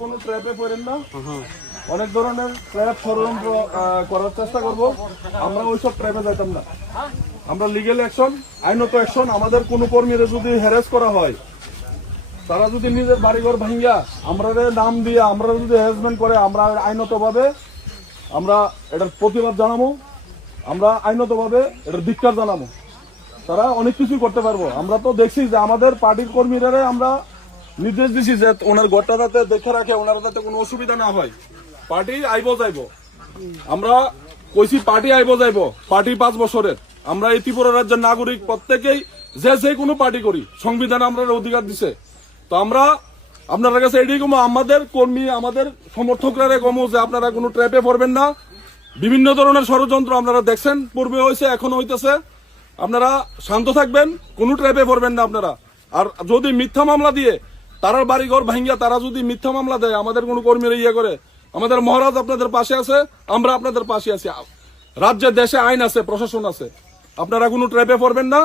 কোনো ট্র্যাপে পড়েন না, অনেক ধরনের ট্র্যাপ ষড়যন্ত্র করার চেষ্টা করবো। আমরা ওইসব ট্র্যাপে যাইতাম না। আমরা লিগেল অ্যাকশন, আইনত অ্যাকশন। আমাদের কোনো কর্মীরা যদি হ্যারাস করা হয়, তারা যদি নিজের বাড়িঘর ভাঙ্গিয়া আমরা নাম দিয়ে আমরা যদি হ্যারাসমেন্ট করে, আমরা আইনতভাবে আমরা এটার প্রতিবাদ জানাবো, আমরা আইনতভাবে এটার ধিক্কার জানাবো। তারা অনেক কিছু করতে পারবো। আমরা তো দেখছি যে আমাদের পার্টির কর্মীরা আমরা নির্দেশ দিছি যে ওনার ঘরটা যাতে দেখে রাখে, ওনারা যাতে কোনো অসুবিধা না হয়। পার্টি আইব যাইব, আমরা কইছি পার্টি আইব যাইব, পার্টি 5 বছরের। আমরা এই ত্রিপুরা রাজ্যের নাগরিক প্রত্যেকেই যে কোনো পার্টি করি, সংবিধান আমরা অধিকার দিছে। তো আমরা আপনার কাছে এটাই কমো, আমাদের কর্মী আমাদের সমর্থকরা কমো যে আপনারা কোনো ট্র্যাপে পড়বেন না। বিভিন্ন ধরনের ষড়যন্ত্র আপনারা দেখছেন, পূর্বে হয়েছে, এখনো হইতেছে। আপনারা শান্ত থাকবেন, কোনো ট্র্যাপে পড়বেন না আপনারা। আর যদি মিথ্যা মামলা দিয়ে তারা বাড়িঘর ভাঙ্গিয়া তারা যদি মিথ্যা মামলা দেয়, আমাদের কোনো কর্মীরা ইয়ে করে, আমাদের মহারাজ আপনাদের পাশে আছে, আমরা আপনাদের পাশে আছি। রাজ্যে দেশে আইন আছে, প্রশাসন আছে। আপনারা কোনো ট্র্যাপে পড়বেন না,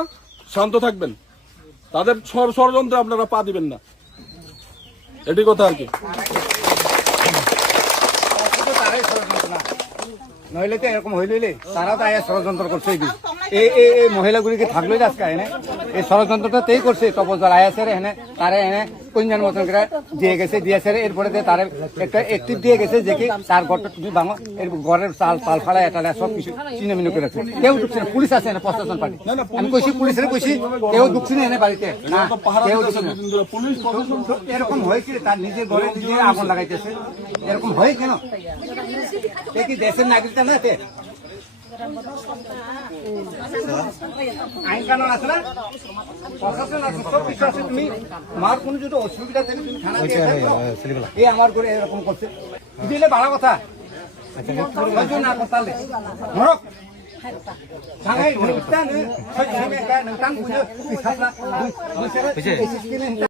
শান্ত থাকবেন। তাদের ষড়যন্ত্রে আপনারা পা দিবেন না, এটি কথা আর কি। নইলে তো এরকম হইলে তারা তো ষড়যন্ত্র করছে। এই মহিলাগুলিকে থাকলো আজকে এনে এই ষড়যন্ত্রটা তেই করছে। তপজল আয়াসের এনে তারা এনে কোনজন মতন করে দিয়ে গেছে, দিয়েছে। এরপরে তার একটা একটিভ দিয়ে গেছে যে কি তার ঘরটা তুমি ভাঙো, এর ঘরের চাল পাল ফালা এটা সব কিছু চিহ্নমিন করেছে। কেউ ঢুকছে না, পুলিশ আছে না, প্রশাসন পার্টি। আমি কইছি পুলিশের কইছি, কেউ ঢুকছে না এনে বাড়িতে, না কেউ ঢুকছে না। এরকম হয়েছে, তার নিজের ঘরে নিজে আগুন লাগাইতেছে। এরকম হয় কেন? এ কি দেশের নাগরিকটা না? আইন কানুন আছে না, প্রশাসন আছে, সব কিছু আছে। তুমি আমার কোনো যদি অসুবিধা থাকে তুমি থানা এই আমার করে এরকম করছে দিলে ভালো কথা। না করতে ধরো